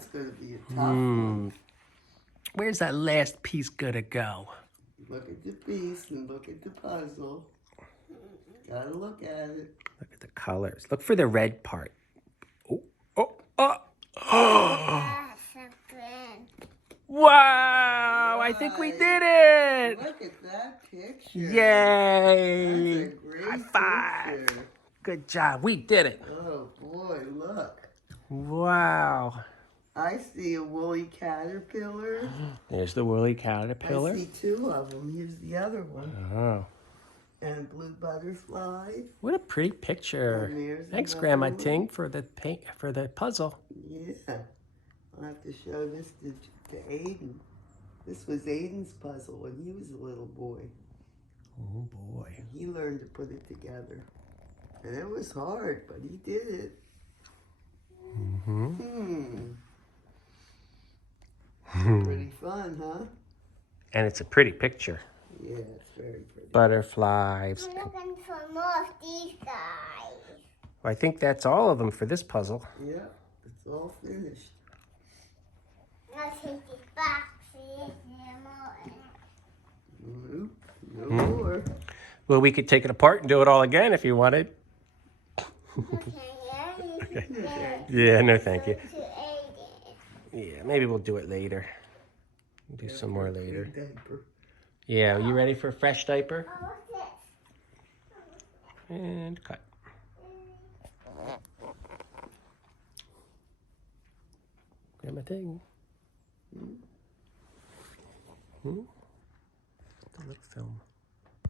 That's going to be a tough one. Where's that last piece gonna go? Look at the piece and look at the puzzle. Gotta look at it. Look at the colors. Look for the red part. Oh, oh, oh. Oh. Wow, I think we did it. Look at that picture. Yay. That's a great High five. picture. Good job. We did it. Oh, boy, look. Wow. I see a woolly caterpillar. There's the woolly caterpillar. I see two of them. Here's the other one. Oh. And blue butterflies. What a pretty picture. And there's Thanks, another Grandma one. Ting, for the puzzle. Yeah. I'll have to show this to Aiden. This was Aiden's puzzle when he was a little boy. Oh, boy. He learned to put it together. And it was hard, but he did it. Pretty fun, huh? And it's a pretty picture. Yeah, it's very pretty. Butterflies. I'm looking for more of these guys. Well, I think that's all of them for this puzzle. Yeah, it's all finished. I'll take these boxes. Nope, no more. Well, we could take it apart and do it all again if you wanted. Okay. Yeah, no thank you. To Aiden. Yeah, maybe we'll do it later. We'll do some more later. Diaper. Yeah, are you ready for a fresh diaper? Oh, what's this? And cut. Grandma Ting. The little film.